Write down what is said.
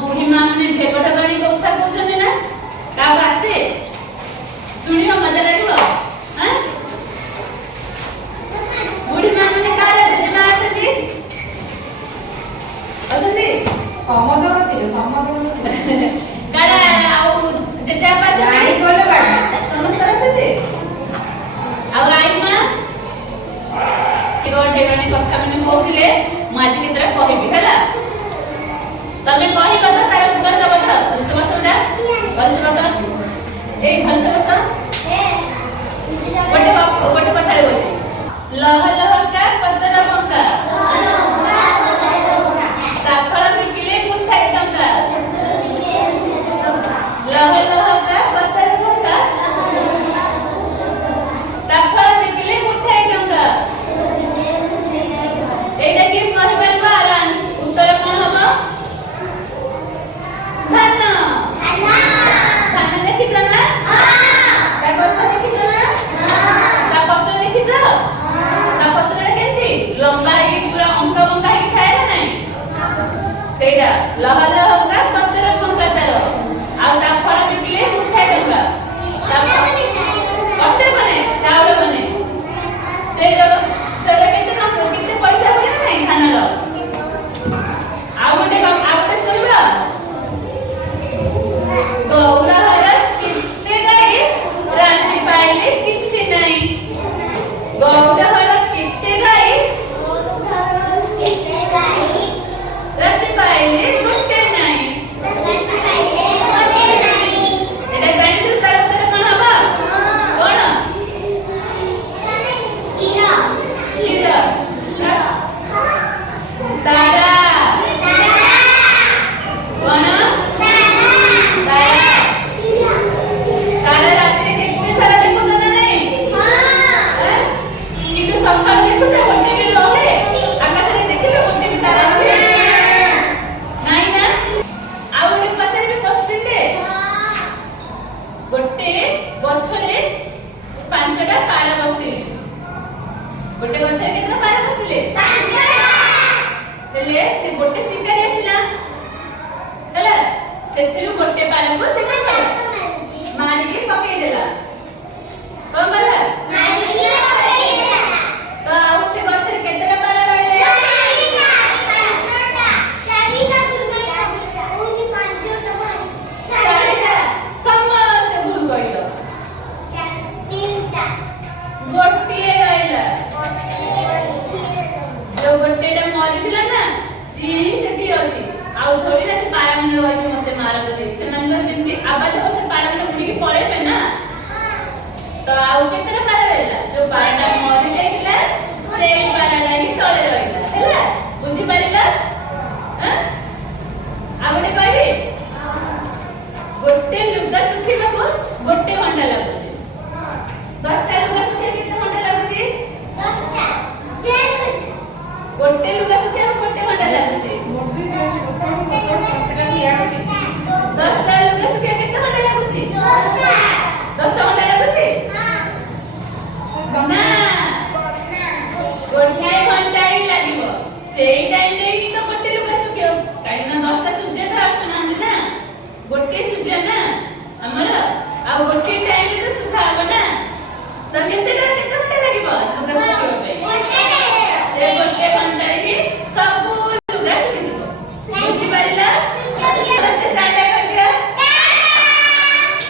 बुढ़ी माँ मैंने ढेक ढेकणी कथा कहते ना क्या आसे शुणी मजा लगे हाँ बुढ़ी माँ मैंने क्या जेजेमा आसती काला आउ जेजेबा जाई बोलो बा नमस्कार आसती आउ आई माँ ढेक ढेकणी कथा मैंने कहते मु आज केतरा कहबी हैला तमे कहि कथा तार उत्तर दब त समझना भलसे बता ए भलसे बता गोटे कथा रे बोली लह लह का पत्तर पंका साफळ बिकिले मुठाई टंका लह लह का पत्तर पंका साफळ बिकिले मुठाई टंका एटा की कहि परबा उत्तर कोन हबो धान धान देखिछ ना ता गछ देखिछ ना ता पत्र देखिछ ता पत्र केंती लंबा ही पूरा अंक बंका ही खाए ना नहीं सेटा लह लह का पत्र बंका तार आ ता फळ बिकिले उठाई दंगा ता पत्ते बने चावल बने से केते ना केते पैसा होय ना नहीं धान रो आ गोटे सुनबा गौरा हर किते गई राती पाइले किछि नहीं गौरा हर किते गई राती पाइले गुटे नहीं एटा जानि छ तार उत्तर कोन हबा कोन हीरा तारा कोन गोटे गछरे केतना पारा बसले हेले से गोटे शिकारी आसिला हैला सेथिरु गोटे पारा को से काय कला मारी के पकई देला को मला मारी के पकई देला तो आउ से गछरे केतना पारा रहले चारिटा ओनी पांचटा मारी चारिटा समस्त भूल गइलो तीनटा गोटिए रहला जो गोटेटा मरिथिला ना सी सेठी अछि आउ थोड़ी ना से पारा मन रहि मते मार बोले से मन जेंति आवाज हो से पारा मन उड़ी के पळे पे ना तो आउ केतरा पारा रहला जो पाराटा मरि जाइथिला से पाराटा ही तळे रहला हैला बुझी पारिला हां आ गोटे कहबी गोटे लुगा सुखिबा को गोटे घंटा लागुଛି 10टा लुगा सुखिबा केते घंटा लागुଛି 10टा गोटे लुगा सुखिबा गोटे घंटा लागुଛି 10टा लुगा सुखिबा केते घंटा लागुଛି 10 घंटा लागुଛି ना गोटे घंटा ही लागिबो सेई टाइम रे ही तो गोटे लुगा सुखिबो काई ना 10टा सूर्य तो आसना ना गोटे सूर्य ना हमर आ गोटे टाइम रे तो सुखा हो ना तो केते